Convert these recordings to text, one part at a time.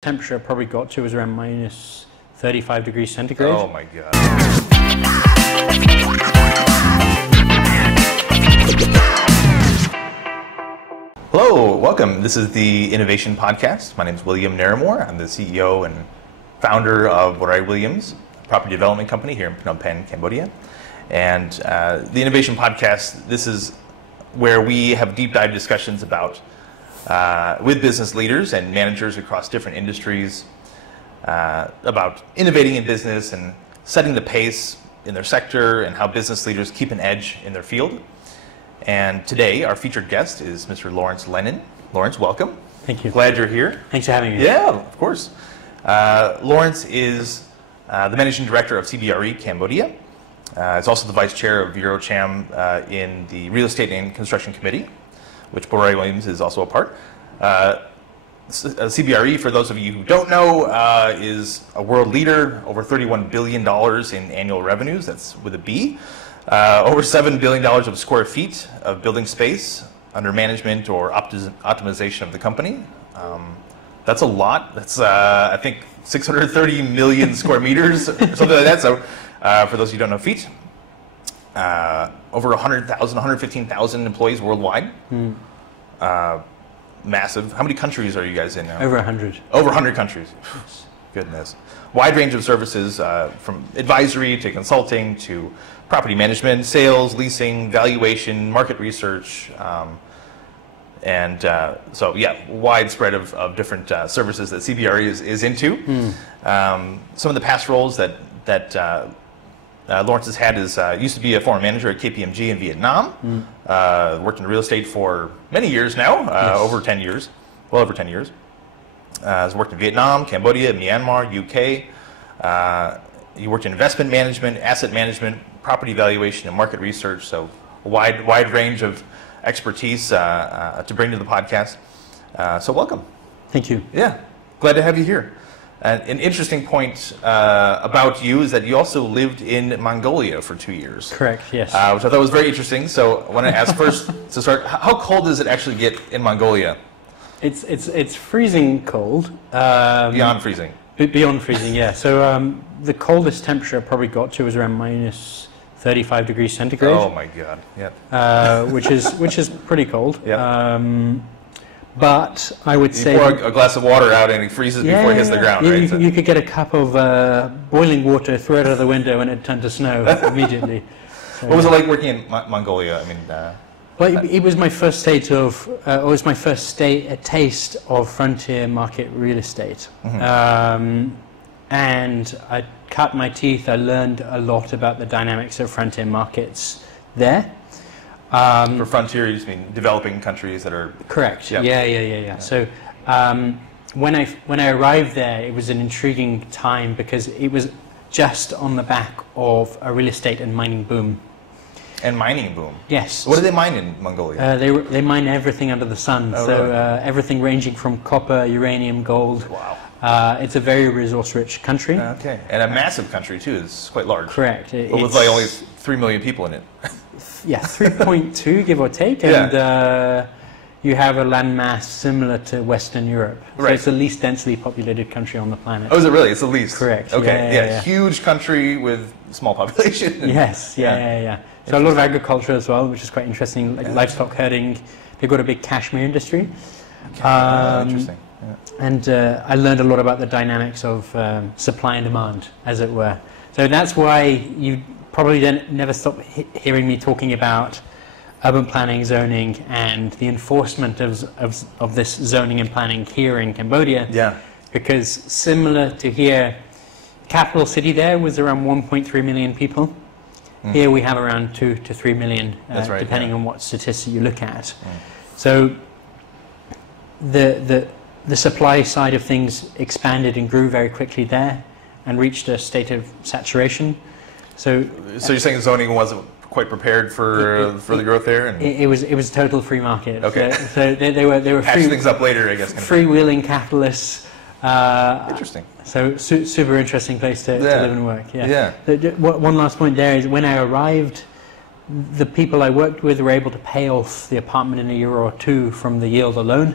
Temperature I probably got to was around minus 35 degrees centigrade. Oh my God. Hello, welcome. This is the Innovation Podcast. My name is William Naramore. I'm the CEO and founder of Borai Williams, a property development company here in Phnom Penh, Cambodia. And the Innovation Podcast, this is where we have deep dive discussions about with business leaders and managers across different industries about innovating in business and setting the pace in their sector and how business leaders keep an edge in their field. And today, our featured guest is Mr. Lawrence Lennon. Lawrence, welcome. Thank you. Glad you're here. Thanks for having me. Yeah, of course. Lawrence is the managing director of CBRE Cambodia. He's also the vice chair of Eurocham in the Real Estate and Construction Committee, which Borai Williams is also a part. CBRE, for those of you who don't know, is a world leader, over $31 billion in annual revenues, that's with a B. Over $7 billion of square feet of building space under management or optimization of the company. That's a lot. That's, I think, 630 million square meters, or something like that. So, for those of you who don't know feet, over 100,000, 115,000 employees worldwide. Massive. How many countries are you guys in now? Over 100. Over 100 countries. Goodness. Wide range of services from advisory to consulting to property management, sales, leasing, valuation, market research, so yeah, widespread of different services that CBRE is into. Some of the past roles that Lawrence has had is used to be a former manager at KPMG in Vietnam. Worked in real estate for many years now, Yes. over 10 years, well over 10 years. Has worked in Vietnam, Cambodia, Myanmar, UK. He worked in investment management, asset management, property valuation, and market research. So a wide range of expertise to bring to the podcast. So welcome. Thank you. Yeah, glad to have you here. An interesting point about you is that you also lived in Mongolia for 2 years. Correct, yes. Which I thought was very interesting. So I want to ask first to start, how cold does it actually get in Mongolia? It's freezing cold. Beyond freezing. Beyond freezing, yeah. So the coldest temperature I probably got to was around minus 35 degrees centigrade. Oh my God, yeah. Which is pretty cold. Yeah. But I would You say pour a glass of water out and it freezes before it hits the ground, you, right? you, So- you could get a cup of boiling water, throw it out of the window, and it turned to snow immediately. So, What was it like working in Mongolia? I mean, well, it was my first taste of frontier market real estate, and I cut my teeth. I learned a lot about the dynamics of frontier markets there. for frontier, you just mean developing countries that are... Correct. Yeah. Yeah. So when I arrived there, it was an intriguing time because it was just on the back of a real estate and mining boom. And mining boom. Yes. What do they mine in Mongolia? They mine everything under the sun. Oh, so really? everything ranging from copper, uranium, gold. Wow. It's a very resource-rich country. Okay. And a massive country, too. It's quite large. Correct. But with like only 3 million people in it. Yeah, 3.2 give or take, and you have a landmass similar to Western Europe. So Right. it's the least densely populated country on the planet. Oh, is it really? It's the least? Correct. Okay. Yeah. Huge country with small population. Yes, yeah. So a lot of agriculture as well, which is quite interesting, like livestock herding. They've got a big cashmere industry. Interesting. Yeah. And I learned a lot about the dynamics of supply and demand, as it were. So that's why you probably never stop hearing me talking about urban planning, zoning, and the enforcement of this zoning and planning here in Cambodia. Yeah. Because similar to here, capital city there was around 1.3 million people. Here we have around 2 to 3 million, That's right, depending yeah. on what statistic you look at. So the supply side of things expanded and grew very quickly there and reached a state of saturation. So you're saying zoning wasn't quite prepared for the growth there? And it was a total free market. Okay. So they were patch things up later, I guess. Kind of freewheeling capitalists. Interesting. So super interesting place to live and work. Yeah. One last point there is when I arrived, the people I worked with were able to pay off the apartment in a year or two from the yield alone.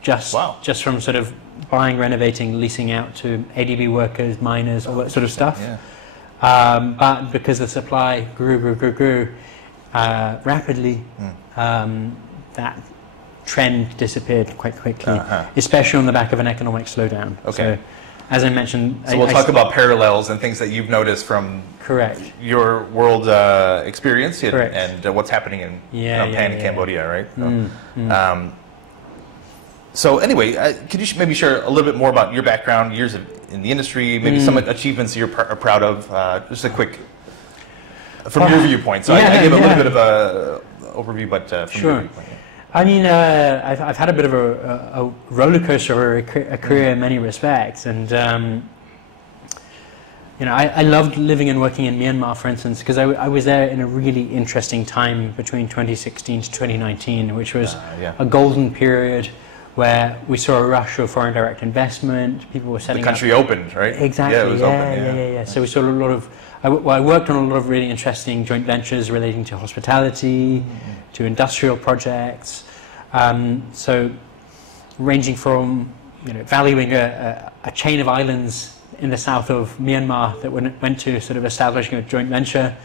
just Wow. just from sort of buying, renovating, leasing out to ADB workers, miners, all that sort of stuff. Yeah. But because the supply grew rapidly, that trend disappeared quite quickly, especially on the back of an economic slowdown. Okay. So, as I mentioned, So we'll talk about parallels and things that you've noticed from correct. your world experience and, Correct. and what's happening in Yeah, Phnom Penh, yeah. Cambodia, right? So anyway, could you maybe share a little bit more about your background, years in the industry, maybe some achievements you're proud of? Just a quick, from your viewpoint. So I gave a little bit of a overview, but from your viewpoint. Yeah. I mean, I've had a bit of a roller coaster of a career in many respects, and you know, I loved living and working in Myanmar, for instance, because I was there in a really interesting time between 2016 to 2019, which was a golden period where we saw a rush of foreign direct investment. People were setting the country opened, right? Exactly. Yeah, it was open. Yeah. So we saw a lot of. I worked on a lot of really interesting joint ventures relating to hospitality, to industrial projects. So ranging from valuing a chain of islands in the south of Myanmar that went to sort of establishing a joint venture.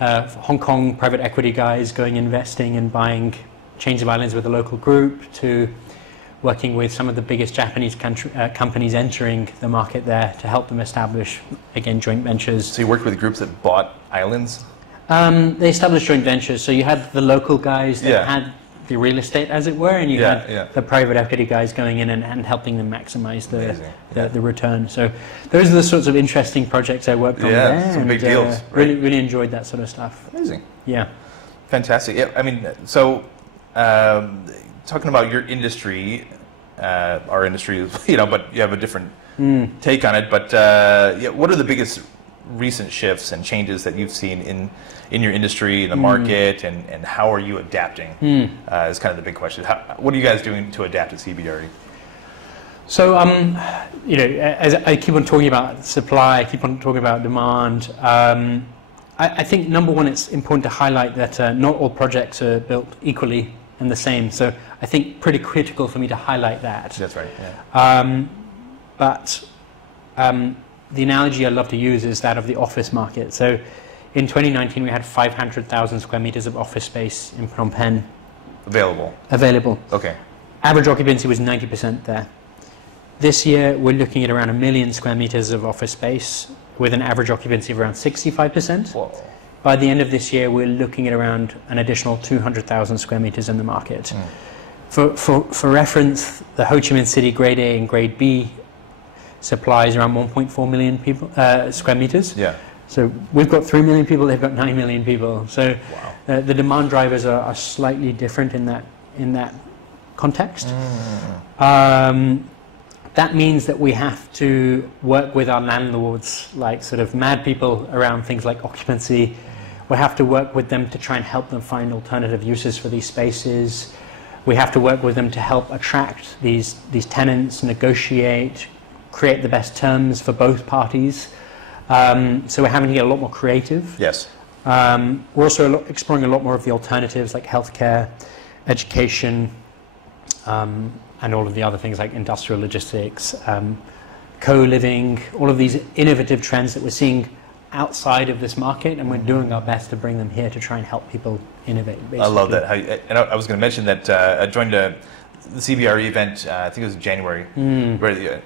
Hong Kong private equity guys going investing and buying chains of islands with a local group, to working with some of the biggest Japanese companies entering the market there to help them establish, again, joint ventures. So you worked with groups that bought islands? They established joint ventures. So you had the local guys that had the real estate, as it were, and you had the private equity guys going in and helping them maximize the return. So those are the sorts of interesting projects I worked on there. Some big deals. Right? Really enjoyed that sort of stuff. Amazing. Yeah. Fantastic. Yeah, I mean, so talking about your industry, our industry is, but you have a different take on it. But what are the biggest recent shifts and changes that you've seen in your industry, in the market, and how are you adapting? Is kind of the big question. What are you guys doing to adapt at CBRE? So, as I keep on talking about supply, I keep on talking about demand. I think number one, it's important to highlight that not all projects are built equally and the same. So I think pretty critical for me to highlight that. That's right. Yeah. But the analogy I love to use is that of the office market. So in 2019, we had 500,000 square meters of office space in Phnom Penh. Available. Okay. Average occupancy was 90% there. This year, we're looking at around 1 million square meters of office space with an average occupancy of around 65%. Whoa. By the end of this year, we're looking at around an additional 200,000 square meters in the market. For reference, the Ho Chi Minh City Grade A and Grade B supplies around 1.4 million square meters. Yeah. So we've got 3 million people, they've got 9 million people. So the demand drivers are slightly different in that context. That means that we have to work with our landlords like sort of mad people around things like occupancy. We have to work with them to try and help them find alternative uses for these spaces. We have to work with them to help attract these tenants, negotiate, create the best terms for both parties. So we're having to get a lot more creative. Yes. We're also exploring a lot more of the alternatives like healthcare, education, and all of the other things like industrial logistics, co-living, all of these innovative trends that we're seeing outside of this market, and we're doing our best to bring them here to try and help people innovate, basically. I love that. And I was going to mention that I joined the CBRE event, I think it was in January, where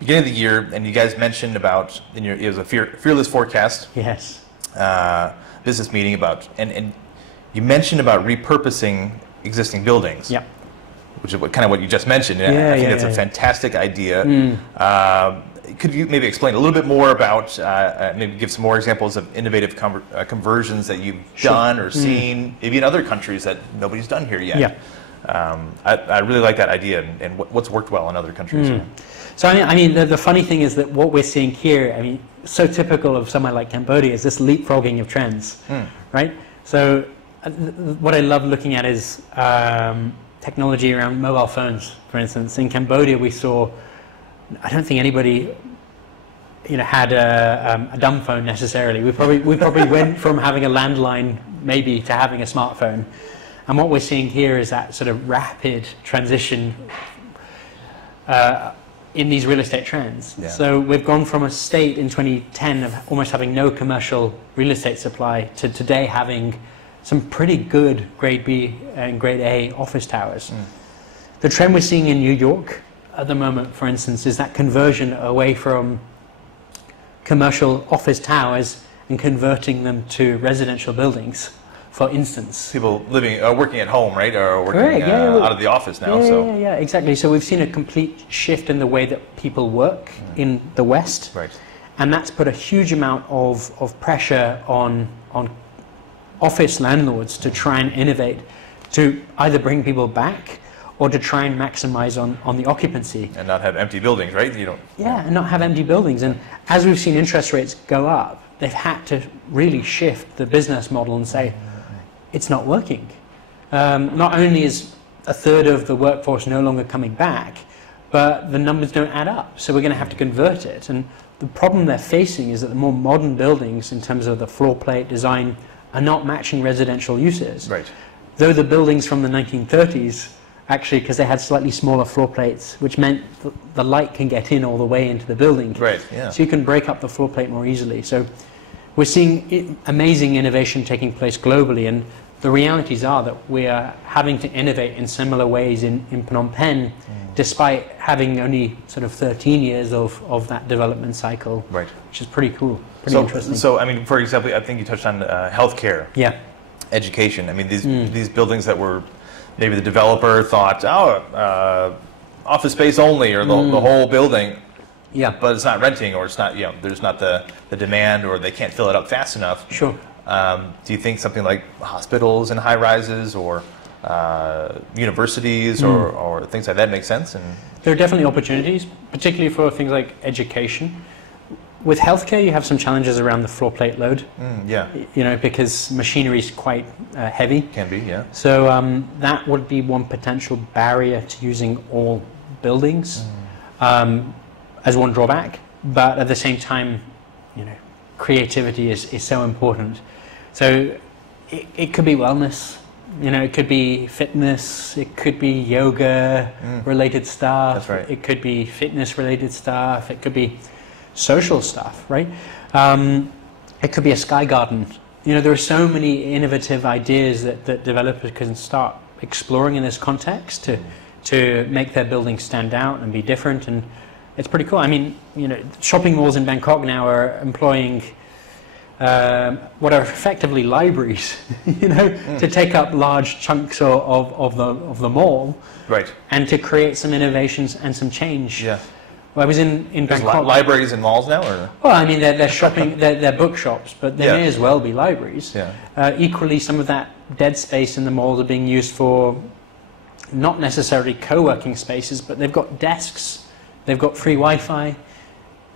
beginning of the year, and you guys mentioned about, it was a Fearless Forecast business meeting about, and you mentioned about repurposing existing buildings. Yep. Which is kind of what you just mentioned. I think it's a fantastic idea. Could you maybe explain a little bit more about, maybe give some more examples of innovative conversions that you've done or seen, maybe in other countries that nobody's done here yet? Yeah. I really like that idea and what's worked well in other countries. So I mean, the funny thing is that what we're seeing here, I mean, so typical of somewhere like Cambodia, is this leapfrogging of trends, right? So what I love looking at is technology around mobile phones, for instance. In Cambodia, we saw, I don't think anybody, had a dumb phone necessarily. We probably went from having a landline maybe to having a smartphone, and what we're seeing here is that sort of rapid transition in these real estate trends. Yeah. So we've gone from a state in 2010 of almost having no commercial real estate supply to today having some pretty good grade B and grade A office towers. The trend we're seeing in New York at the moment, for instance, is that conversion away from commercial office towers and converting them to residential buildings, for instance. People living, working at home, right, or working Correct, yeah. out of the office now. Yeah, exactly. So we've seen a complete shift in the way that people work in the West, Right. and that's put a huge amount of pressure on office landlords to try and innovate, to either bring people back or to try and maximize on the occupancy. And not have empty buildings, right? You don't. Yeah, and not have empty buildings. And as we've seen interest rates go up, they've had to really shift the business model and say, it's not working. Not only is a third of the workforce no longer coming back, but the numbers don't add up. So we're going to have to convert it. And the problem they're facing is that the more modern buildings, in terms of the floor plate design, are not matching residential uses. Right. Though the buildings from the 1930s, actually, because they had slightly smaller floor plates, which meant the light can get in all the way into the building. Right, yeah. So you can break up the floor plate more easily. So we're seeing amazing innovation taking place globally, and the realities are that we are having to innovate in similar ways in Phnom Penh, despite having only sort of 13 years of that development cycle, Right. which is pretty cool, pretty interesting. So, I mean, for example, I think you touched on healthcare, Yeah. education. I mean, these buildings that were maybe the developer thought, office space only, or the whole building, Yeah. but it's not renting, or it's not, there's not the demand, or they can't fill it up fast enough. Sure. Do you think something like hospitals and high rises, or universities, or things like that make sense? And There are definitely opportunities, particularly for things like education. With healthcare, you have some challenges around the floor plate load, yeah, because machinery is quite heavy. can be, yeah. So that would be one potential barrier to using all buildings as one drawback. But at the same time, creativity is so important. So it could be wellness, it could be fitness, it could be yoga related stuff. That's right. It could be fitness related stuff. It could be social stuff, right? It could be a sky garden. There are so many innovative ideas that developers can start exploring in this context to make their buildings stand out and be different, and it's pretty cool. I mean, shopping malls in Bangkok now are employing what are effectively libraries, to take up large chunks of the mall, Right. and to create some innovations and some change. Yeah. Well, I was in There's Bangkok. libraries in malls now, or? Well, I mean, they're shopping, they're bookshops, but they Yeah. may as well be libraries. Yeah. Equally, some of that dead space in the malls are being used for not necessarily co-working spaces, but they've got desks, they've got free Wi-Fi,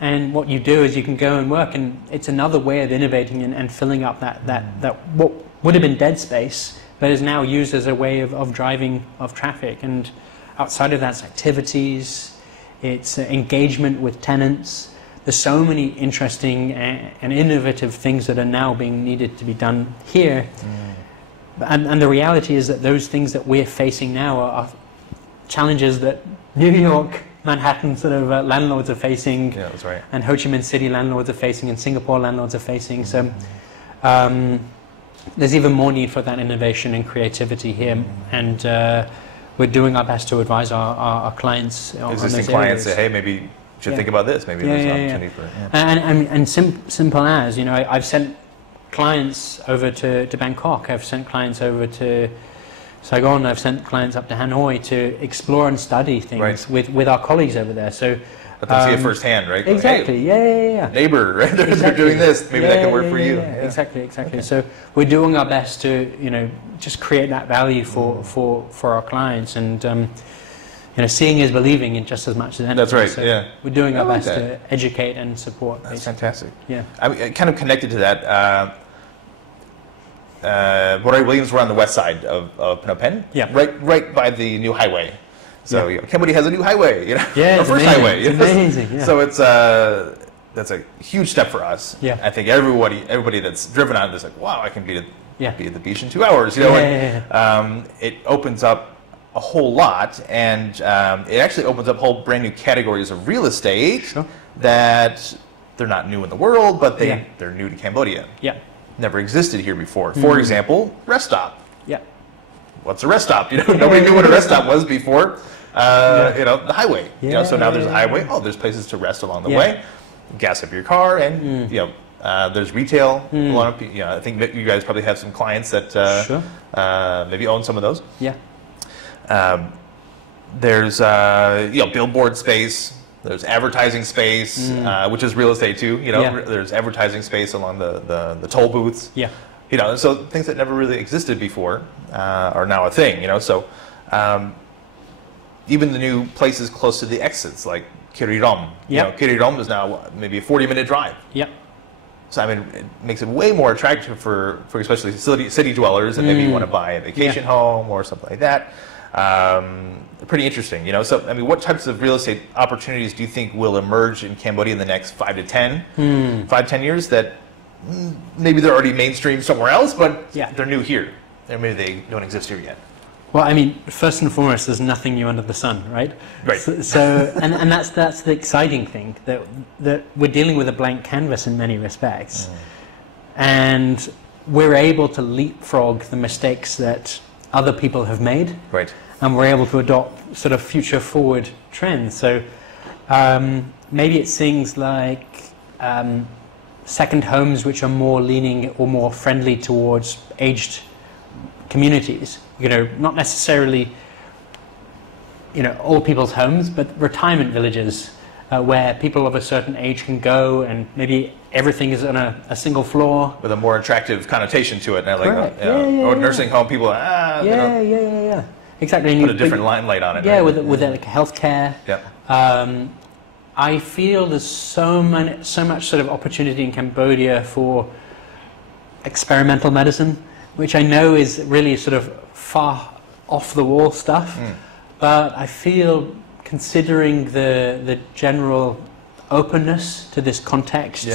and what you do is you can go and work, and it's another way of innovating and filling up that what would have been dead space, but is now used as a way of driving of traffic. And outside of that's activities, it's engagement with tenants. There's so many interesting and innovative things that are now being needed to be done here. And the reality is that those things that we're facing now are challenges that New York, Manhattan sort of landlords are facing, Yeah, that's right. and Ho Chi Minh City landlords are facing, and Singapore landlords are facing. So there's even more need for that innovation and creativity here. And we're doing our best to advise our clients on those Existing clients areas. say, hey, maybe you should Yeah. think about this. Maybe Yeah, there's an yeah, yeah. opportunity for. And simple as, I've sent clients over to Bangkok, I've sent clients over to Saigon, I've sent clients up to Hanoi to explore and study things Right. with our colleagues over there. So Let them see it firsthand, right? Go, exactly, hey, yeah. neighbor, right? They're Exactly. doing this. Maybe that can work for yeah, you. yeah. Exactly. So we're doing our best to, just create that value for our clients, and seeing is believing in just as much as anything. That's right. So Yeah. we're doing our I like best to that. educate and support. That's basically. fantastic. Yeah. I kind of connected to that. Roy Williams were on the west side of Phnom Penh, Yeah. right by the new highway. So Cambodia has a new highway, Yeah, our it's first amazing. highway. It's amazing. Yeah. So it's that's a huge step for us. Yeah. I think everybody that's driven on it is like, wow, I can be Yeah. at the beach in 2 hours. Yeah. It opens up a whole lot, and it actually opens up whole brand new categories of real estate Sure. that they're not new in the world, but Yeah. they're new to Cambodia. Yeah. Never existed here before. For example, rest stop. Yeah. What's a rest stop? Nobody knew what a rest stop was before. The highway. So now there's a highway. Oh, there's places to rest along the way. Gas up your car, and there's retail. A lot of, I think that you guys probably have some clients that Sure. maybe own some of those. Yeah. There's billboard space. There's advertising space, which is real estate too. Yeah. There's advertising space along the toll booths. Yeah. So things that never really existed before are now a thing. So even the new places close to the exits, like Kirirom. Yeah. Kirirom is now maybe a 40-minute drive. Yeah. So it makes it way more attractive for especially city dwellers, and maybe you want to buy a vacation home or something like that. Pretty interesting, So what types of real estate opportunities do you think will emerge in Cambodia in the next 5 to 10 years that maybe they're already mainstream somewhere else, but they're new here, and maybe they don't exist here yet? Well, first and foremost, there's nothing new under the sun, right? Right. So and that's the exciting thing, that we're dealing with a blank canvas in many respects, and we're able to leapfrog the mistakes that other people have made, right? And we're able to adopt sort of future-forward trends. So maybe it's things like second homes, which are more leaning or more friendly towards aged communities. Not necessarily, old people's homes, but retirement villages where people of a certain age can go, and maybe everything is on a single floor. With a more attractive connotation to it. Correct. Or nursing home, people, Yeah. Exactly. And put a different limelight on it. Yeah, right? with like healthcare. Yeah. I feel there's so much sort of opportunity in Cambodia for experimental medicine, which I know is really sort of far off the wall stuff, but I feel, considering the general openness to this context,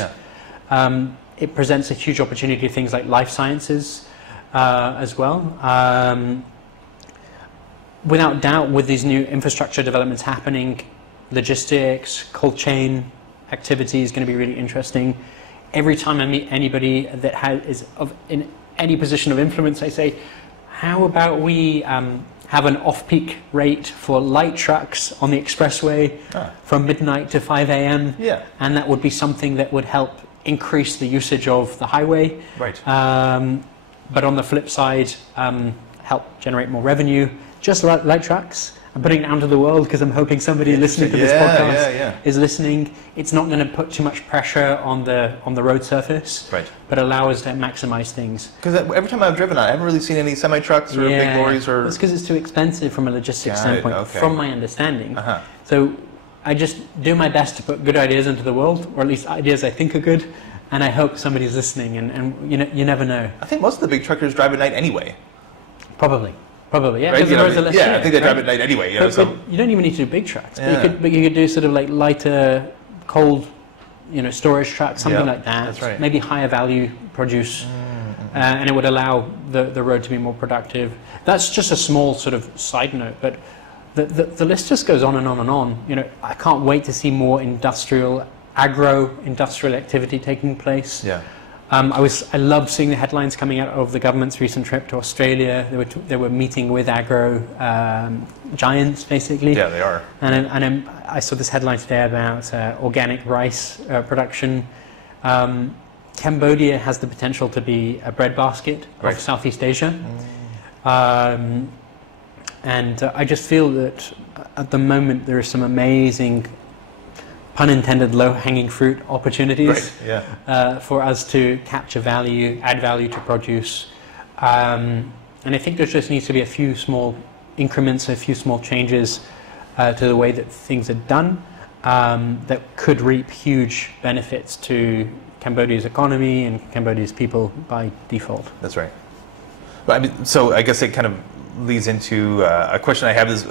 it presents a huge opportunity to things like life sciences as well. Without doubt, with these new infrastructure developments happening, logistics, cold chain activity is going to be really interesting. Every time I meet anybody that is in any position of influence, I say, how about we have an off-peak rate for light trucks on the expressway from midnight to 5 a.m. Yeah. And that would be something that would help increase the usage of the highway. Right. But on the flip side, help generate more revenue. Just light trucks. I'm putting it out to the world because I'm hoping somebody listening to this podcast is listening. It's not going to put too much pressure on the road surface, right? But allow us to maximize things. Because every time I've driven on, I haven't really seen any semi trucks or big lorries or. It's because it's too expensive from a logistics standpoint, from my understanding. So I just do my best to put good ideas into the world, or at least ideas I think are good, and I hope somebody's listening. And you never know. I think most of the big truckers drive at night anyway. Probably, yeah. Right? I think they drive at night anyway. But you don't even need to do big trucks. But you could do sort of like lighter, cold, storage trucks, something like that. That's right. Maybe higher value produce, and it would allow the road to be more productive. That's just a small sort of side note, but the list just goes on and on and on. I can't wait to see more agro-industrial activity taking place. Yeah. I loved seeing the headlines coming out of the government's recent trip to Australia. They were meeting with agro giants, basically. Yeah, they are. And I saw this headline today about organic rice production. Cambodia has the potential to be a breadbasket of Southeast Asia. And I just feel that at the moment there are some amazing, pun intended, low-hanging fruit opportunities for us to capture value, add value to produce. And I think there just needs to be a few small increments, a few small changes to the way that things are done that could reap huge benefits to Cambodia's economy and Cambodia's people by default. That's right. But so I guess it kind of leads into a question I have is,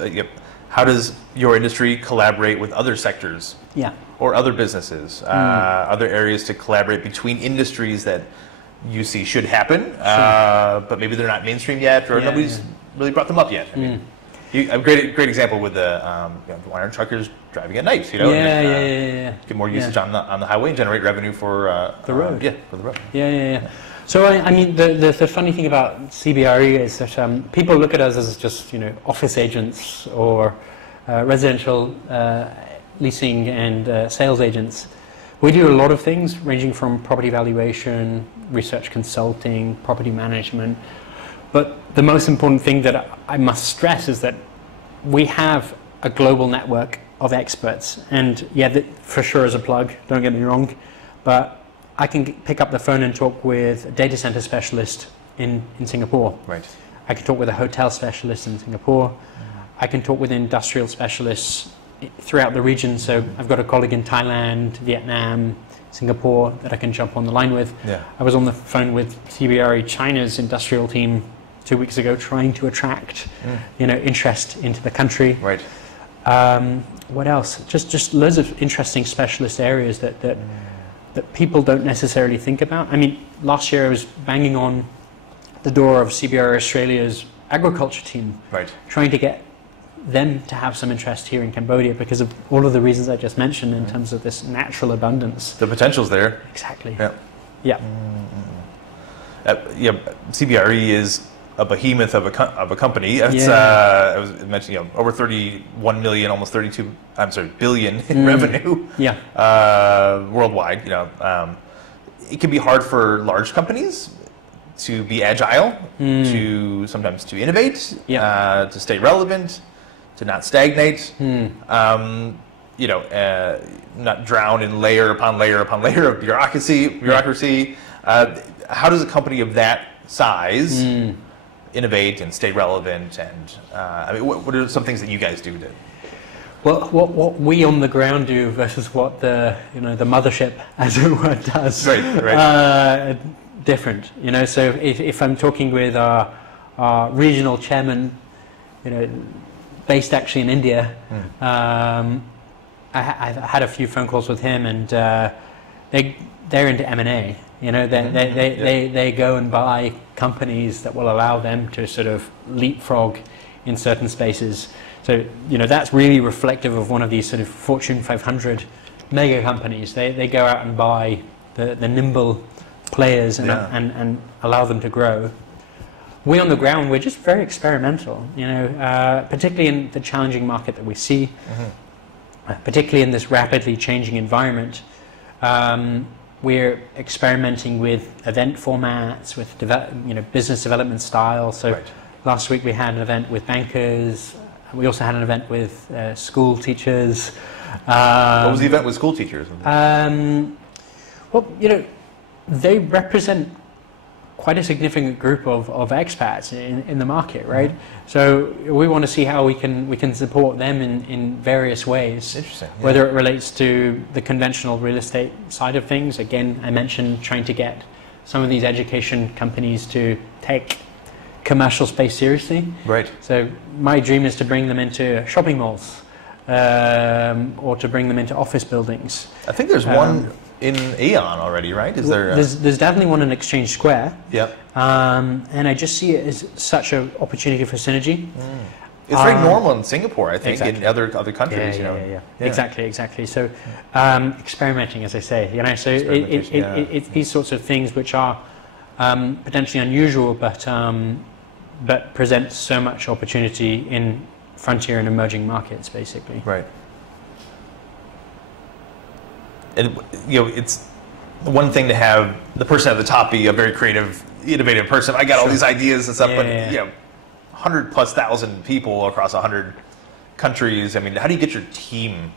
how does your industry collaborate with other sectors or other businesses, other areas to collaborate between industries that you see should happen, but maybe they're not mainstream yet, or nobody's really brought them up yet? A great example with the why aren't truckers driving at night? Yeah. Get more usage on the highway and generate revenue for the road. For the road. Yeah. So I mean, the funny thing about CBRE is that people look at us as just office agents or residential leasing and sales agents. We do a lot of things ranging from property valuation, research consulting, property management. But the most important thing that I must stress is that we have a global network of experts. And yeah, for sure as a plug, don't get me wrong, but I can pick up the phone and talk with a data center specialist in Singapore. Right. I can talk with a hotel specialist in Singapore. I can talk with industrial specialists throughout the region. So I've got a colleague in Thailand, Vietnam, Singapore that I can jump on the line with. Yeah. I was on the phone with CBRE China's industrial team 2 weeks ago, trying to attract interest into the country. Right. What else? Just loads of interesting specialist areas that people don't necessarily think about. I mean, last year I was banging on the door of CBRE Australia's agriculture team, right, trying to get them to have some interest here in Cambodia because of all of the reasons I just mentioned in terms of this natural abundance. The potential's there. Exactly. Yeah. CBRE is a behemoth of a company. It's, I was mentioning, over 31 million, almost 32. I'm sorry, billion in revenue. Yeah. Worldwide. It can be hard for large companies to be agile, to sometimes to innovate, to stay relevant, to not stagnate. Not drown in layer upon layer upon layer of bureaucracy. How does a company of that size innovate and stay relevant? And what are some things that you guys do to? Well, what we on the ground do versus what the the mothership, as it were, does. Right. Different. So if I'm talking with our regional chairman, based actually in India, I've had a few phone calls with him, and they're into M&A. They go and buy companies that will allow them to sort of leapfrog in certain spaces. So that's really reflective of one of these sort of Fortune 500 mega companies. They go out and buy the nimble players and allow them to grow. We on the ground, we're just very experimental, particularly in the challenging market that we see, particularly in this rapidly changing environment. We're experimenting with event formats, with business development style. So last week we had an event with bankers. We also had an event with school teachers. What was the event with school teachers? They represent quite a significant group of expats in the market, right? So we want to see how we can support them in various ways. Interesting. Yeah. Whether it relates to the conventional real estate side of things. Again, I mentioned trying to get some of these education companies to take commercial space seriously. Right. So my dream is to bring them into shopping malls, or to bring them into office buildings. I think there's one in Aeon already, right? Is there? There's definitely one in Exchange Square. Yep. And I just see it as such an opportunity for synergy. It's very normal in Singapore, I think, exactly. in other countries. Yeah. Exactly. So experimenting, as I say, so it's these sorts of things which are potentially unusual, but present so much opportunity in frontier and emerging markets, basically. Right. And it's one thing to have the person at the top be a very creative, innovative person. I got all these ideas and stuff, but 100,000+ people across 100 countries. I mean, how do you get your team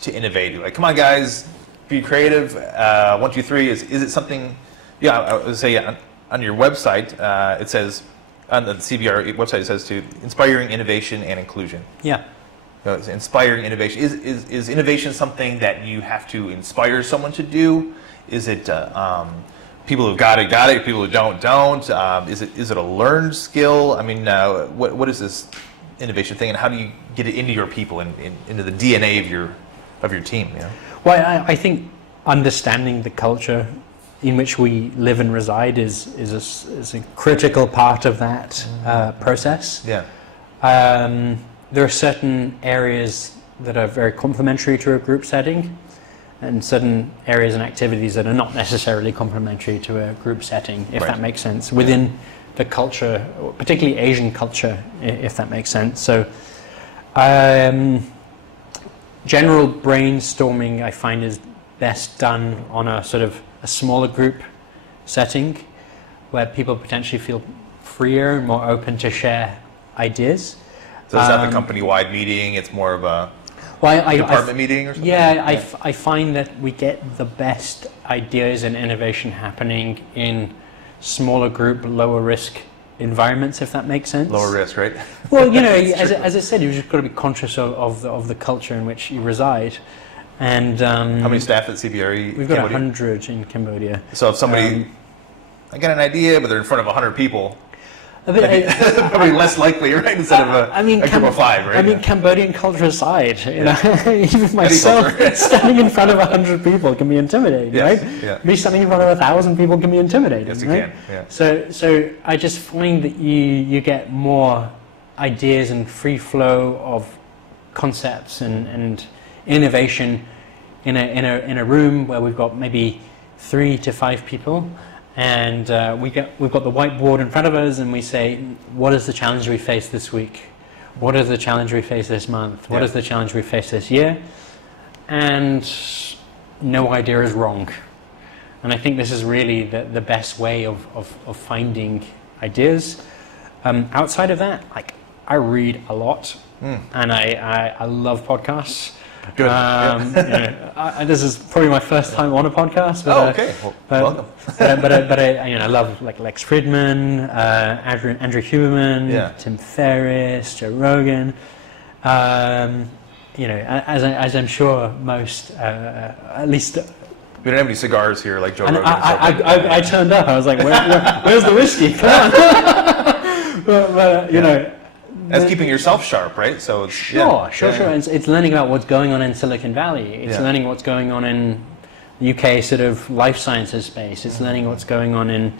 to innovate? Like, come on, guys, be creative. 1, 2, 3. Is it something? Yeah, I would say on your website it says, on the CBRE website, it says to inspiring innovation and inclusion. Yeah. It's inspiring innovation. Is innovation something that you have to inspire someone to do? Is it people who got it, people who don't? Is it a learned skill? I mean, what is this innovation thing, and how do you get it into your people and into the DNA of your team? Well, I think understanding the culture in which we live and reside is a critical part of that process. Yeah. There are certain areas that are very complementary to a group setting, and certain areas and activities that are not necessarily complementary to a group setting, if that makes sense, within the culture, particularly Asian culture, if that makes sense. So general brainstorming, I find, is best done on a sort of a smaller group setting where people potentially feel freer and more open to share ideas. So it's not the company-wide meeting, it's more of a department meeting or something? Yeah, I find that we get the best ideas and innovation happening in smaller group, lower risk environments, if that makes sense. Lower risk, right? Well, you know, as I said, you've just got to be conscious of the culture in which you reside. And how many staff at CBRE? We've got 100 in Cambodia. So if somebody, I got an idea, but they're in front of 100 people, probably less likely, right? Instead of a group of 5, right? I mean, Cambodian culture aside, you know, even myself standing in front of 100 people can be intimidating, right? Yeah. Me standing in front of 1,000 people can be intimidating. Yes, you right? can. Yeah. So I just find that you get more ideas and free flow of concepts and innovation in a room where we've got maybe 3 to 5 people. And we've got the whiteboard in front of us, and we say, what is the challenge we face this week? What is the challenge we face this month? What is the challenge we face this year? And no idea is wrong. And I think this is really the best way of finding ideas. Outside of that, like, I read a lot, and I love podcasts. Good. You know, this is probably my first time on a podcast. But, okay. Well, welcome. but I love like Lex Fridman, Andrew Huberman, Tim Ferriss, Joe Rogan. You know, as I'm sure most, at least. We don't have any cigars here like Joe Rogan. I turned up. I was like, where's the whiskey? Come on. but you know. That's keeping yourself sharp, right? So it's, sure. It's learning about what's going on in Silicon Valley. It's learning what's going on in the UK sort of life sciences space. It's learning what's going on in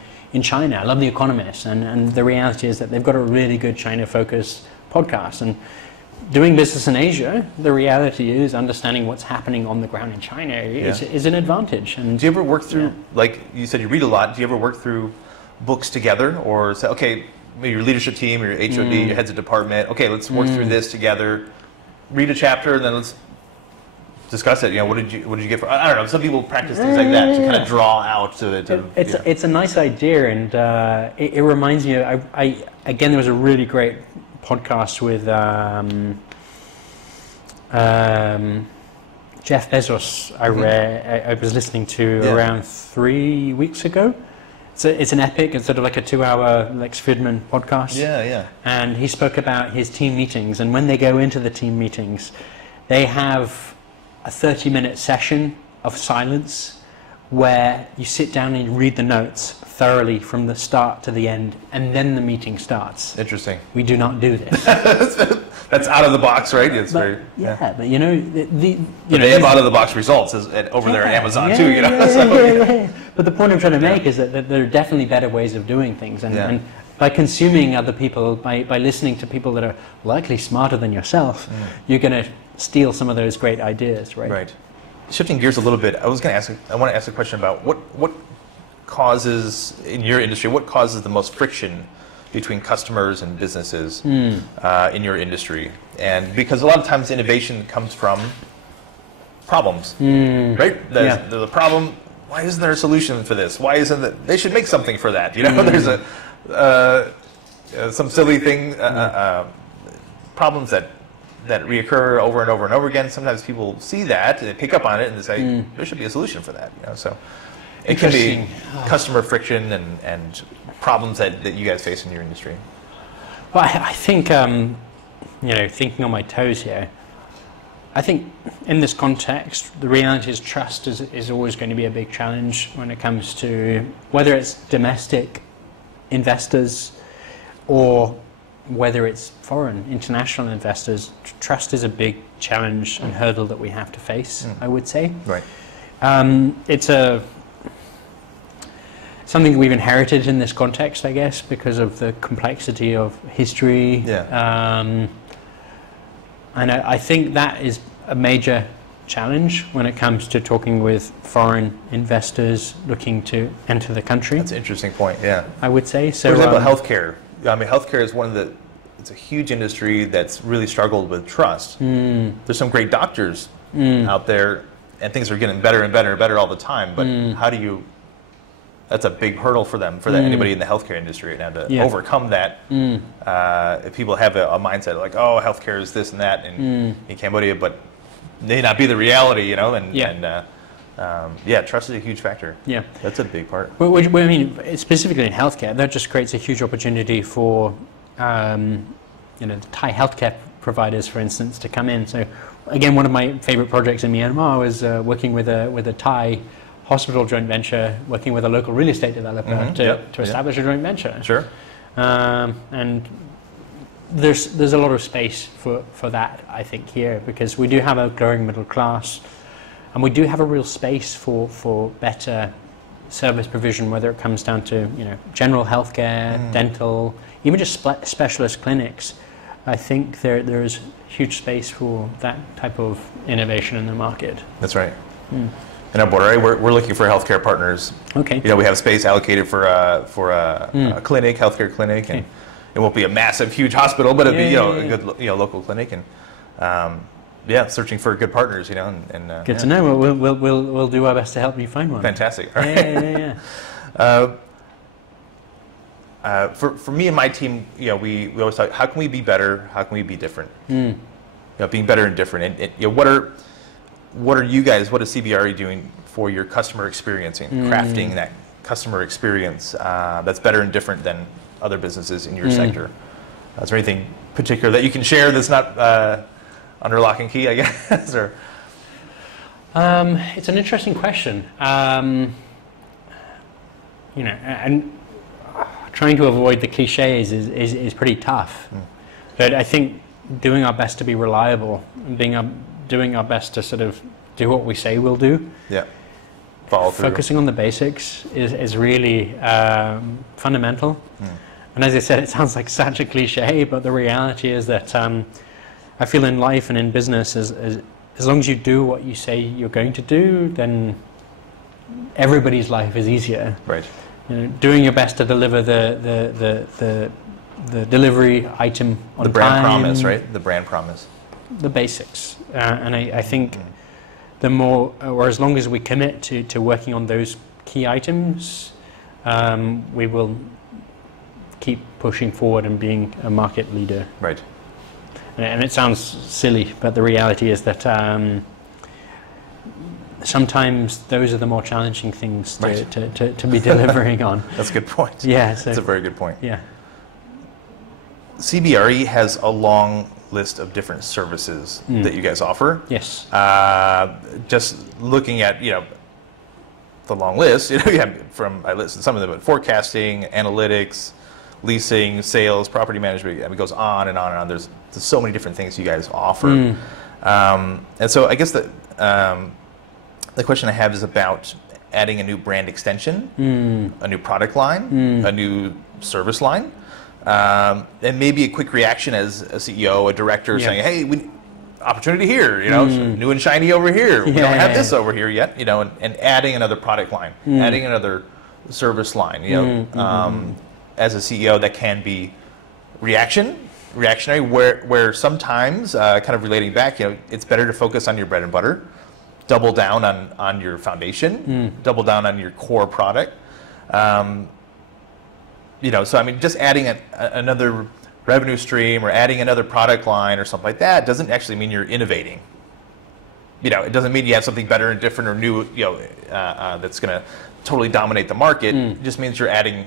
China. I love The Economist, and the reality is that they've got a really good China-focused podcast. And doing business in Asia, the reality is understanding what's happening on the ground in China is an advantage. And do you ever work through, like you said, you read a lot. Do you ever work through books together, or say, okay, maybe your leadership team or your HOD, your heads of department, okay, let's work through this together, read a chapter, and then let's discuss it. You know, what did you get for? I don't know. Some people practice things like that to kind of draw out to it. It's a nice idea, and it reminds me. I again, there was a really great podcast with Jeff Bezos. I was listening to around 3 weeks ago. It's an epic. It's sort of like a 2-hour Lex Fridman podcast. Yeah. And he spoke about his team meetings, and when they go into the team meetings, they have a 30-minute session of silence where you sit down and you read the notes thoroughly from the start to the end, and then the meeting starts. Interesting. We do not do this. That's out of the box, right? It's but you know, they have out of the box results over there at Amazon too. You know. But the point I'm trying to make is that there are definitely better ways of doing things, and by consuming other people, by listening to people that are likely smarter than yourself, you're going to steal some of those great ideas, right? Right. Shifting gears a little bit, I want to ask a question about what causes in your industry. What causes the most friction between customers and businesses in your industry? And because a lot of times innovation comes from problems, right? There's a problem. Why isn't there a solution for this? Why isn't that? They should make something for that. You know, there's some silly thing, problems that reoccur over and over and over again. Sometimes people see that, and they pick up on it, and they say, there should be a solution for that. You know, so it can be customer friction and problems that you guys face in your industry. Well, I think, you know, thinking on my toes here, I think in this context, the reality is trust is always going to be a big challenge when it comes to whether it's domestic investors or whether it's foreign, international investors. Trust is a big challenge and hurdle that we have to face, I would say. Right. something we've inherited in this context, I guess, because of the complexity of history. And I think that is a major challenge when it comes to talking with foreign investors looking to enter the country. That's an interesting point, yeah. I would say. So, for example, healthcare. I mean, healthcare is one of the, it's a huge industry that's really struggled with trust. There's some great doctors out there, and things are getting better and better and better all the time, but how do you, that's a big hurdle for them, for anybody in the healthcare industry right now to overcome that. If people have a mindset like, oh, healthcare is this and that in Cambodia, but may not be the reality, you know, trust is a huge factor. Yeah. That's a big part. Well, I mean, specifically in healthcare, that just creates a huge opportunity for, you know, Thai healthcare providers, for instance, to come in. So, again, one of my favorite projects in Myanmar was working with a Thai hospital joint venture, working with a local real estate developer to establish a joint venture. Sure. And there's a lot of space for that, I think, here, because we do have a growing middle class, and we do have a real space for better service provision, whether it comes down to, you know, general healthcare, dental, even just specialist clinics. I think there is huge space for that type of innovation in the market. That's right. In our border, we're looking for healthcare partners. Okay. You know, we have space allocated for a clinic, healthcare clinic, and it won't be a massive, huge hospital, but it'll be a good, local clinic, and searching for good partners, you know, and good to know. We'll do our best to help you find one. Fantastic. All right. For me and my team, you know, we always talk, how can we be better? How can we be different? You know, being better and different. And you know, what are you guys? What is CBRE doing for your customer experience and crafting that customer experience that's better and different than other businesses in your sector? Is there anything particular that you can share that's not under lock and key, I guess? Or it's an interesting question. You know, and trying to avoid the cliches is pretty tough. But I think doing our best to be reliable, and doing our best to sort of do what we say we'll do. Yeah. Follow through. Focusing on the basics is really fundamental. And as I said, it sounds like such a cliche, but the reality is that I feel in life and in business, as long as you do what you say you're going to do, then everybody's life is easier. Right. You know, doing your best to deliver the delivery item on time. The brand promise, right? The brand promise. The basics. And I think the more, or as long as we commit to working on those key items, we will keep pushing forward and being a market leader. Right. And it sounds silly, but the reality is that sometimes those are the more challenging things to be delivering on. That's a good point. Yeah. So, that's a very good point. Yeah. CBRE has a long list of different services that you guys offer. Yes. Just looking at, you know, the long list, you know, you have I listed some of them, but forecasting, analytics, leasing, sales, property management, it goes on and on and on. There's so many different things you guys offer. And so I guess the question I have is about adding a new brand extension, a new product line, a new service line, and maybe a quick reaction as a CEO, a director saying, hey, opportunity here, you know, new and shiny over here. We don't have this over here yet, you know, and adding another product line, adding another service line, you know, as a CEO that can be reactionary, where sometimes, kind of relating back, you know, it's better to focus on your bread and butter, double down on your foundation, double down on your core product. You know, so I mean, just adding another revenue stream or adding another product line or something like that doesn't actually mean you're innovating. You know, it doesn't mean you have something better and different or new, you know, that's going to totally dominate the market. It just means you're adding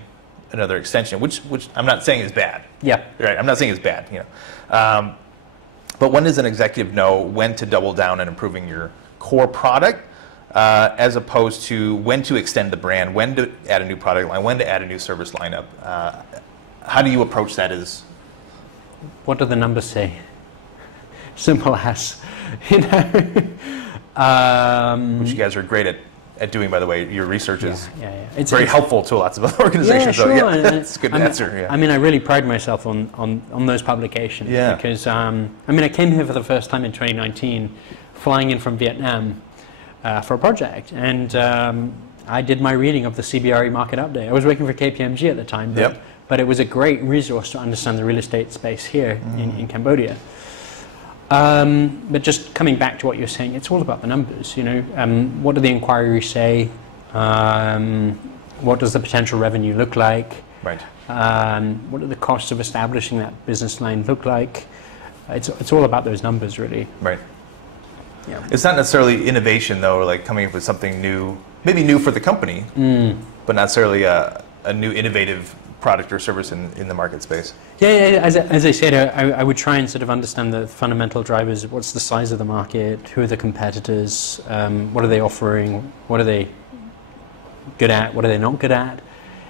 another extension, which I'm not saying is bad. Yeah. Right. I'm not saying it's bad. You know, but when does an executive know when to double down on improving your core product, as opposed to when to extend the brand, when to add a new product line, when to add a new service lineup? How do you approach that? What do the numbers say? Simple as, you know. Which you guys are great at doing, by the way. Your research is It's very helpful to lots of other organizations. Yeah, sure. So, that's a good answer. Yeah. I mean, I really pride myself on those publications because, I mean, I came here for the first time in 2019, flying in from Vietnam for a project, and I did my reading of the CBRE Market Update. I was working for KPMG at the time, but it was a great resource to understand the real estate space here in Cambodia. But just coming back to what you're saying, it's all about the numbers. You know, what do the inquiries say? What does the potential revenue look like? Right. What are the costs of establishing that business line look like? It's all about those numbers, really. Right. Yeah. It's not necessarily innovation, though, like coming up with something new, maybe new for the company, but not necessarily a new innovative product or service in the market space. Yeah, as I said, I would try and sort of understand the fundamental drivers. What's the size of the market? Who are the competitors? What are they offering? What are they good at? What are they not good at?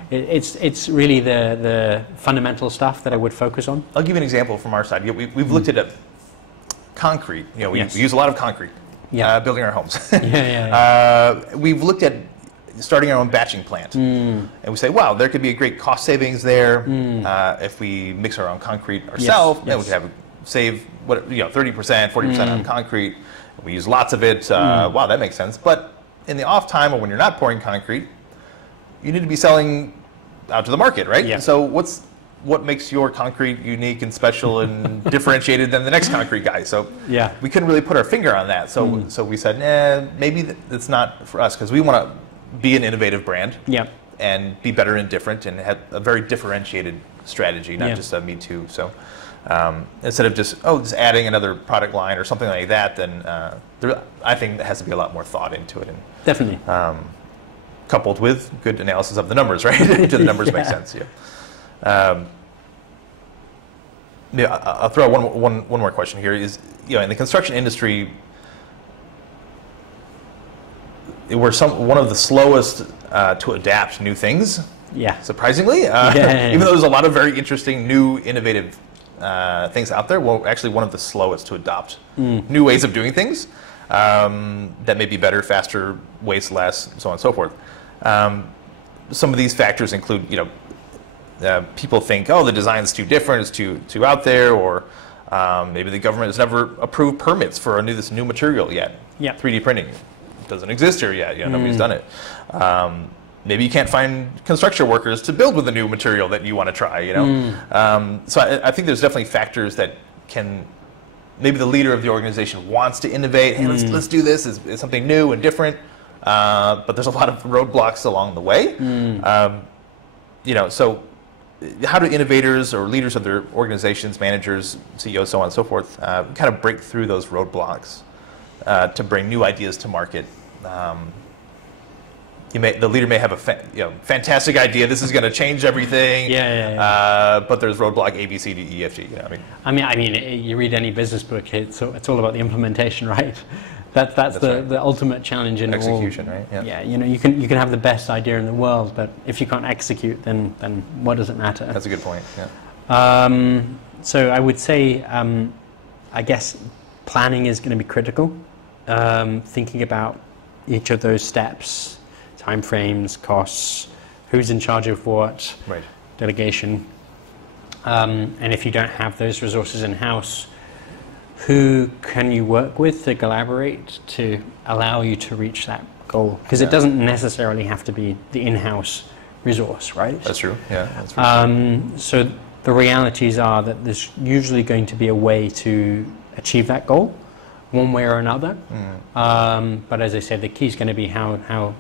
It's really the fundamental stuff that I would focus on. I'll give you an example from our side. We've looked at concrete. You know, we use a lot of concrete building our homes. We've looked at starting our own batching plant, and we say, wow, there could be a great cost savings there if we mix our own concrete ourselves. Then we could save 30%, 40% on concrete. We use lots of it. Wow, that makes sense. But in the off time, or when you're not pouring concrete, you need to be selling out to the market, right? Yeah. So what makes your concrete unique and special and differentiated than the next concrete guy? So we couldn't really put our finger on that. So we said, maybe it's not for us, because we want to be an innovative brand and be better and different and have a very differentiated strategy, not just a me too. So instead of just adding another product line or something like that, then I think there has to be a lot more thought into it. And, definitely. Coupled with good analysis of the numbers, right? Do the numbers make sense? Yeah. I'll throw out one more question here. Is, in the construction industry, we're one of the slowest to adapt new things. Yeah. Surprisingly, even though there's a lot of very interesting, new, innovative things out there, we're actually one of the slowest to adopt new ways of doing things that may be better, faster, waste less, so on and so forth. Some of these factors include, people think, the design's too different, it's too out there, or maybe the government has never approved permits for this new material yet. 3D printing doesn't exist here yet. Nobody's done it. Maybe you can't find construction workers to build with a new material that you want to try. So I think there's definitely factors that can. Maybe the leader of the organization wants to innovate. Hey, let's do this. It's something new and different. But there's a lot of roadblocks along the way. So how do innovators or leaders of their organizations, managers, CEOs, so on and so forth, kind of break through those roadblocks to bring new ideas to market? The leader may have a fantastic idea. This is going to change everything. But there's roadblock A, B, C, D, E, F, G. I mean, you read any business book, it's all about the implementation, right? That's the ultimate challenge in execution, all, right? Yeah. You can have the best idea in the world, but if you can't execute, then what does it matter? That's a good point. Yeah. So I would say, I guess, planning is going to be critical. Thinking about each of those steps, timeframes, costs, who's in charge of what, delegation, and if you don't have those resources in-house, who can you work with to collaborate to allow you to reach that goal? Because it doesn't necessarily have to be the in-house resource, right? That's true. Yeah. That's true. So the realities are that there's usually going to be a way to achieve that goal, one way or another. But as I said, the key is going to be how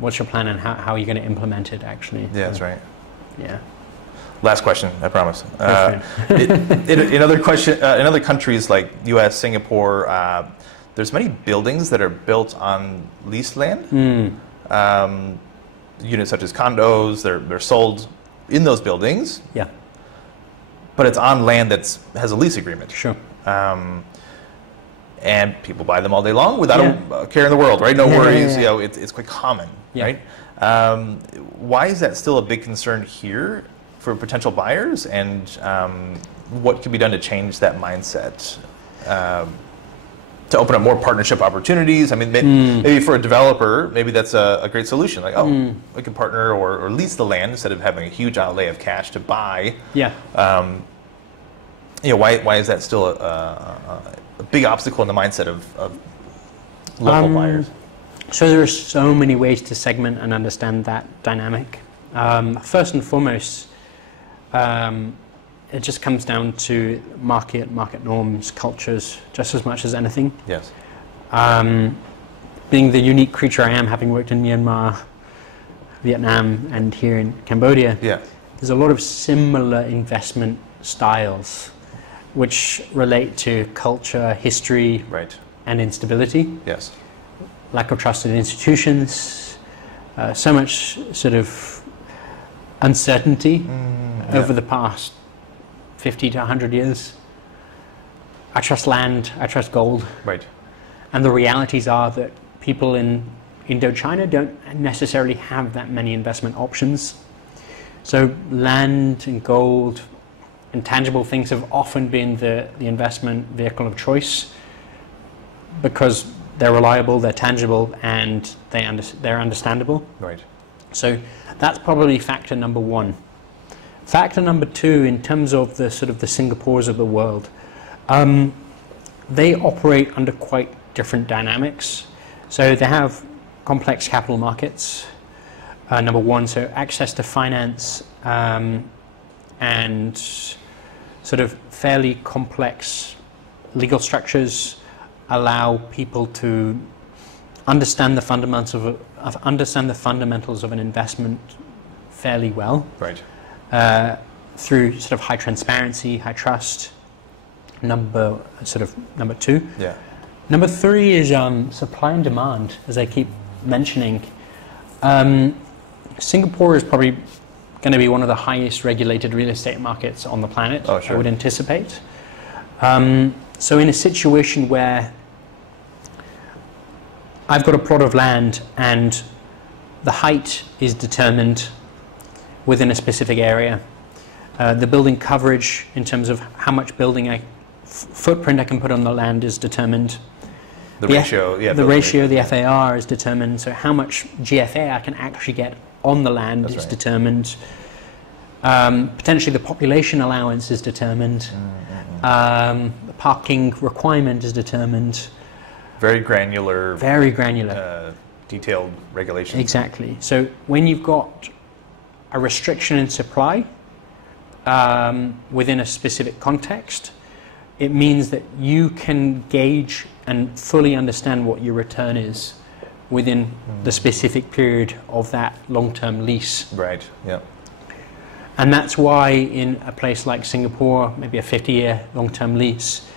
what's your plan and how are you going to implement it actually? Yeah, that's right. Yeah. Last question, I promise. In other countries like U.S., Singapore, there's many buildings that are built on leased land. Units such as condos, they're sold in those buildings. Yeah. But it's on land that has a lease agreement. Sure. And people buy them all day long without a care in the world, right? No worries. It's quite common, right? Why is that still a big concern here for potential buyers, and what can be done to change that mindset? to open up more partnership opportunities. I mean, maybe for a developer, maybe that's a great solution. Like, we can partner or lease the land instead of having a huge outlay of cash to buy. Yeah. Why is that still a big obstacle in the mindset of local buyers? So there are so many ways to segment and understand that dynamic. First and foremost, it just comes down to market norms, cultures, just as much as anything. Yes. Being the unique creature I am, having worked in Myanmar, Vietnam, and here in Cambodia, there's a lot of similar investment styles which relate to culture, history, and instability. Yes. Lack of trusted institutions, so much sort of uncertainty over the past 50 to 100 years. I trust land, I trust gold. Right. And the realities are that people in Indochina don't necessarily have that many investment options. So land and gold and tangible things have often been the investment vehicle of choice because they're reliable, they're tangible, and they're understandable. Right. So that's probably factor number one. Factor number two, in terms of the sort of the Singapores of the world, they operate under quite different dynamics. So they have complex capital markets, number one, so access to finance and sort of fairly complex legal structures allow people to understand the fundamentals of an investment fairly well. Right. Through sort of high transparency, high trust. Number two. Yeah. Number three is supply and demand, as I keep mentioning. Singapore is probably going to be one of the highest regulated real estate markets on the planet. Oh, sure. I would anticipate. So in a situation where I've got a plot of land and the height is determined within a specific area, the building coverage in terms of how much building footprint I can put on the land is determined. The ratio, the FAR is determined. So how much GFA I can actually get on the land is determined. Potentially the population allowance is determined. The parking requirement is determined. Very granular. Very granular. Detailed regulations. Exactly. So when you've got a restriction in supply within a specific context, it means that you can gauge and fully understand what your return is within the specific period of that long-term lease. Right, yeah. And that's why in a place like Singapore, maybe a 50-year long-term lease,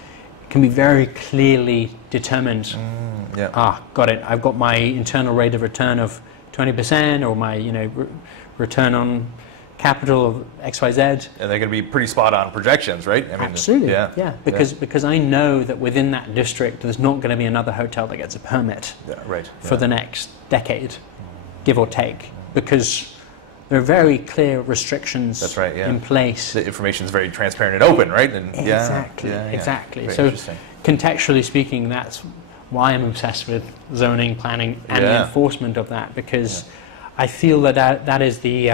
it can be very clearly determined. Got it. I've got my internal rate of return of 20%, or my return on capital of XYZ. And they're going to be pretty spot on projections, right? I mean, absolutely. Because I know that within that district there's not going to be another hotel that gets a permit for the next decade, give or take, because there are very clear restrictions in place. The information is very transparent and open, right? And exactly. So contextually speaking, that's why I'm obsessed with zoning, planning, and the enforcement of that, because I feel that is the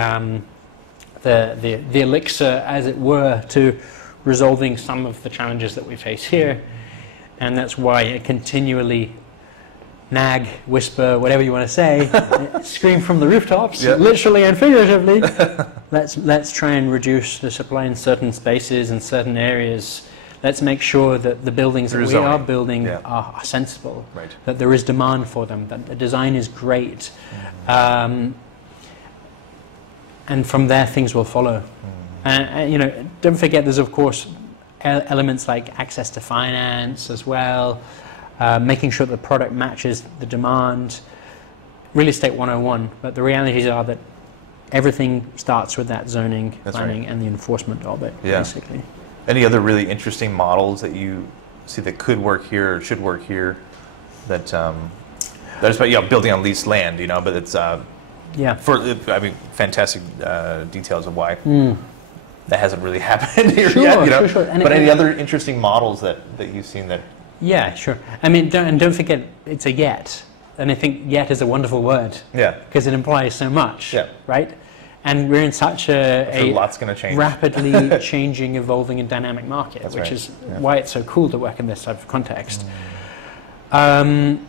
elixir, as it were, to resolving some of the challenges that we face here. And that's why I continually nag, whisper, whatever you want to say, scream from the rooftops, literally and figuratively. Let's try and reduce the supply in certain spaces and certain areas. Let's make sure that the buildings that we are building are sensible, that there is demand for them, that the design is great. And from there, things will follow. Don't forget, there's of course elements like access to finance as well, making sure the product matches the demand. Real estate 101, but the realities are that everything starts with that zoning, planning, and the enforcement of it, basically. Any other really interesting models that you see that could work here or should work here? That that's about building on leased land, but it's. Fantastic details of why that hasn't really happened here yet. Sure. But any other interesting models that you've seen that Yeah, sure. I mean, don't forget, it's a yet. And I think yet is a wonderful word. Yeah. Because it implies so much, Yeah. right? And we're in such a lot's going to change. rapidly changing, evolving, and dynamic market, That's which right. is Yeah. why it's so cool to work in this type of context. On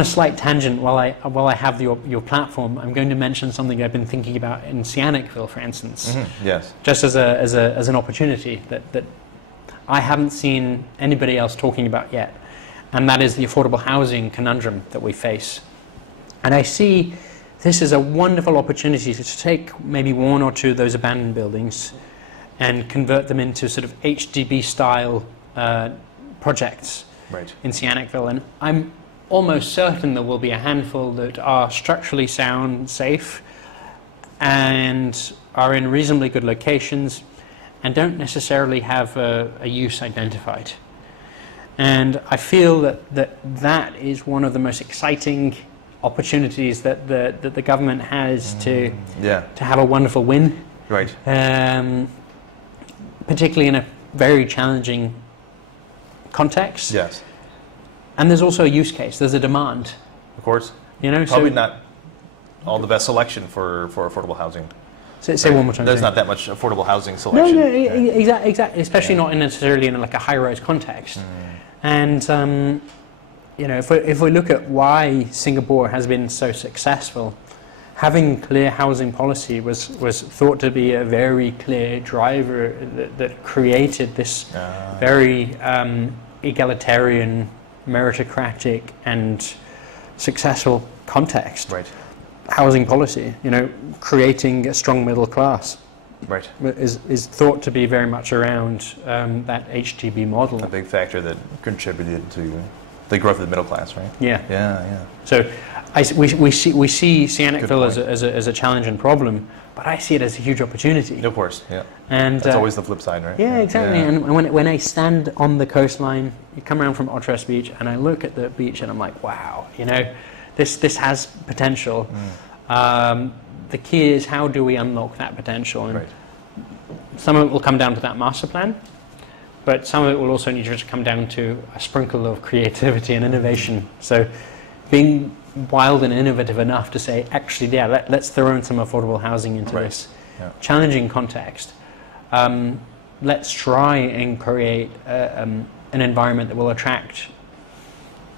a slight tangent, while I have your platform, I'm going to mention something I've been thinking about in Cyanicville, for instance, Yes. just as an opportunity that I haven't seen anybody else talking about yet, and that is the affordable housing conundrum that we face. And I see this is a wonderful opportunity to take maybe one or two of those abandoned buildings and convert them into sort of HDB style projects Right. in Cyanicville. And I'm almost certain there will be a handful that are structurally sound, safe, and are in reasonably good locations and don't necessarily have a use identified. And I feel that is one of the most exciting opportunities that the government has to have a wonderful win, Right. particularly in a very challenging context. Yes. And there's also a use case. There's a demand. Of course. You know, Probably so, not all the best selection for affordable housing. Say one more time. There's sorry. not that much affordable housing No, selection. exactly. Especially not necessarily in like a high-rise context. And you know, if we look at why Singapore has been so successful, having clear housing policy was thought to be a very clear driver that created this very egalitarian, meritocratic, and successful context. Right. Housing policy, you know, creating a strong middle class, Right. is thought to be very much around that HDB model. A big factor that contributed to the growth of the middle class, right? Yeah. Yeah, yeah. So we see Good Cyanicville point. as a challenge and problem, but I see it as a huge opportunity. Of course, yeah. And That's always the flip side, right? yeah, exactly. Yeah. And when I stand on the coastline, you come around from Otteres Beach, and I look at the beach, and I'm like, wow, you know, this has potential. The key is, how do we unlock that potential? And Right. some of it will come down to that master plan, but some of it will also need to come down to a sprinkle of creativity and innovation. So being wild and innovative enough to say, actually, yeah, let's throw in some affordable housing into Right. this Yeah. challenging context. Let's try and create an environment that will attract,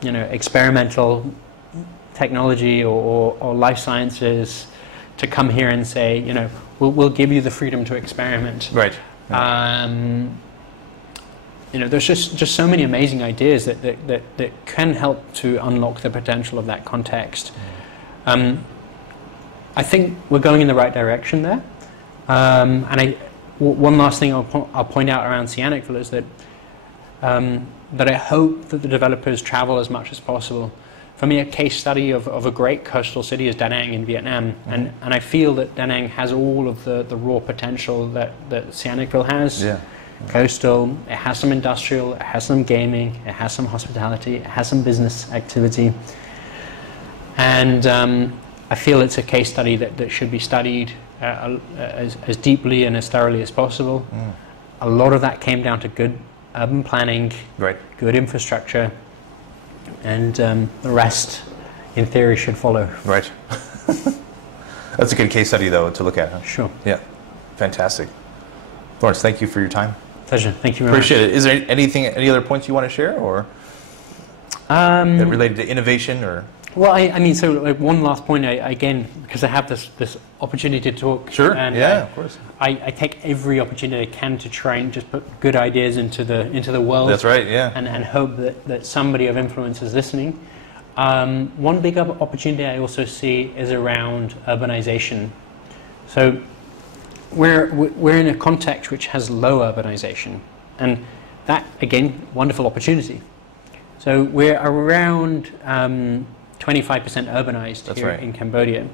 you know, experimental technology or life sciences to come here and say, you know, we'll give you the freedom to experiment. Right. You know, there's just so many amazing ideas that can help to unlock the potential of that context. I think we're going in the right direction there. And one last thing I'll point out around Cyanicville is that I hope that the developers travel as much as possible. For me, a case study of a great coastal city is Da Nang in Vietnam, and I feel that Da Nang has all of the raw potential that Cyanicville has. Yeah. Coastal, it has some industrial, it has some gaming, it has some hospitality, it has some business activity. And I feel it's a case study that should be studied as deeply and as thoroughly as possible. A lot of that came down to good urban planning, Right. good infrastructure, and the rest, in theory, should follow. Right. That's a good case study, though, to look at. Huh? Sure. Yeah. Fantastic. Lawrence, thank you for your time. Pleasure. Thank you very much. Appreciate it. Is there any other points you want to share, or that related to innovation, or? Well, I mean, so like one last point, again, because I have this opportunity to talk. Sure. And Yeah, of course. I take every opportunity I can to try and just put good ideas into the world. That's right. Yeah. And hope that somebody of influence is listening. One big opportunity I also see is around urbanization. So we're in a context which has low urbanization, and that, again, wonderful opportunity. So we're around 25% urbanized That's here right. in Cambodia,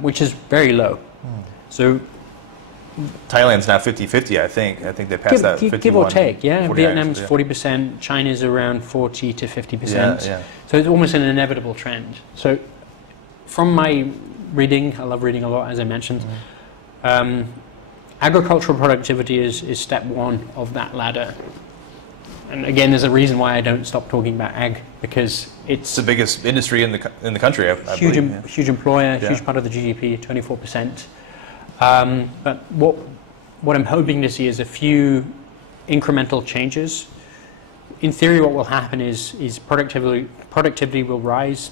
which is very low. So Thailand's now 50-50, I think. I think they passed that 51. give or take, yeah. 49, Vietnam's yeah. 40%, China's around 40 to 50%. Yeah. So it's almost an inevitable trend. So from my reading, I love reading a lot, as I mentioned, agricultural productivity is step one of that ladder. and again, there's a reason why I don't stop talking about ag, because It's the biggest industry in the country, I huge, believe. Yeah. huge employer, Yeah. huge part of the GDP, 24%. But what I'm hoping to see is a few incremental changes. In theory, what will happen is productivity will rise.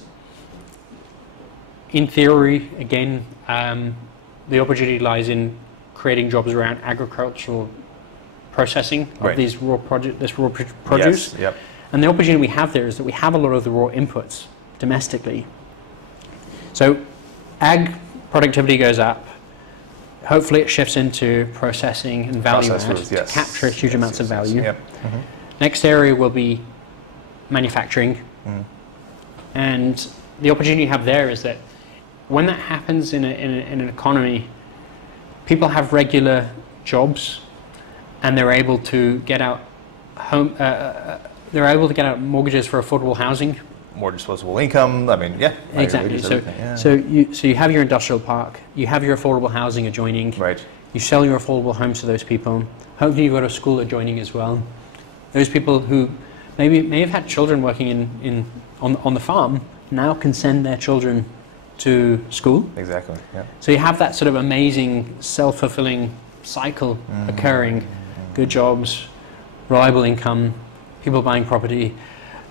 In theory, again, the opportunity lies in creating jobs around agricultural processing of Right. this raw produce. Yes, yep. And the opportunity we have there is that we have a lot of the raw inputs domestically. So ag productivity goes up. Hopefully it shifts into processing and value add Processors, yes. to capture huge amounts of value. Yep. Next area will be manufacturing. And the opportunity you have there is that when that happens in an economy, people have regular jobs and they're able to get out mortgages for affordable housing. More disposable income. I mean, yeah. Exactly. So you have your industrial park, you have your affordable housing adjoining. Right. You sell your affordable homes to those people. Hopefully you've got a school adjoining as well. Those people who may have had children working on the farm now can send their children to school. Exactly. Yeah. So you have that sort of amazing self-fulfilling cycle occurring. Good jobs, reliable income, people buying property,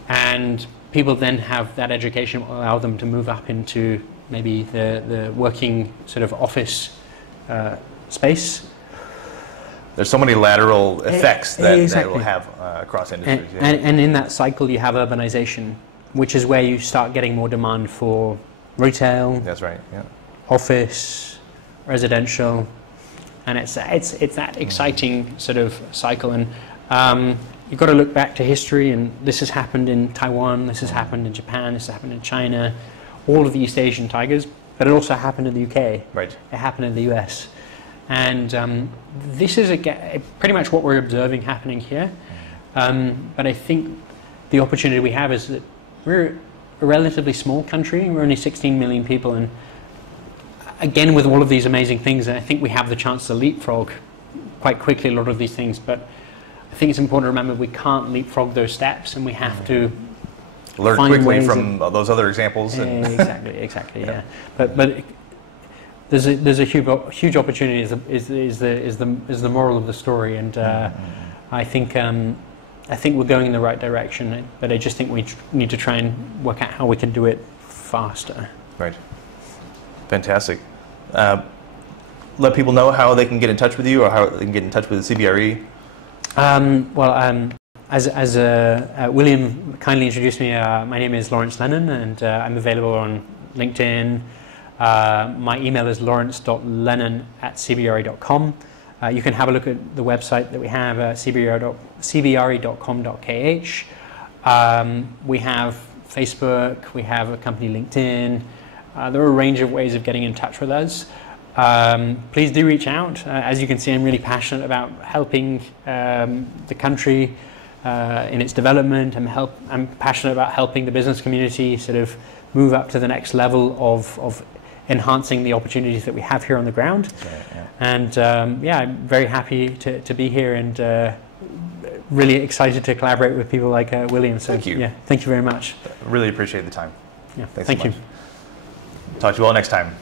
and people then have that education will allow them to move up into maybe the working sort of office space. There's so many lateral effects that Exactly. will have across industries. And in that cycle you have urbanization, which is where you start getting more demand for retail, That's right. Yeah. office, residential, and it's that exciting sort of cycle. And you've got to look back to history, and this has happened in Taiwan, this has happened in Japan, this has happened in China, all of the East Asian tigers, but it also happened in the UK. Right. It happened in the US. And this is pretty much what we're observing happening here. But I think the opportunity we have is that we're a relatively small country. We're only 16 million people, and again, with all of these amazing things, I think we have the chance to leapfrog quite quickly a lot of these things. But I think it's important to remember we can't leapfrog those steps, and we have to Learn find quickly ways from those other examples. And exactly. Yeah. But there's a huge opportunity is the moral of the story, and I think we're going in the right direction. But I just think we need to try and work out how we can do it faster. Right. Fantastic. Let people know how they can get in touch with you, or how they can get in touch with CBRE. As William kindly introduced me, my name is Lawrence Lennon, and I'm available on LinkedIn. My email is lawrence.lennon@cbre.com. You can have a look at the website that we have, cbre.com.kh. We have Facebook, we have a company LinkedIn. There are a range of ways of getting in touch with us. Please do reach out. As you can see, I'm really passionate about helping the country in its development. I'm passionate about helping the business community sort of move up to the next level of enhancing the opportunities that we have here on the ground. Right, yeah. And I'm very happy to be here, and really excited to collaborate with people like William. So, Thank you. Yeah, thank you very much. Really appreciate the time. Yeah, Thanks thank so you. much. Talk to you all next time.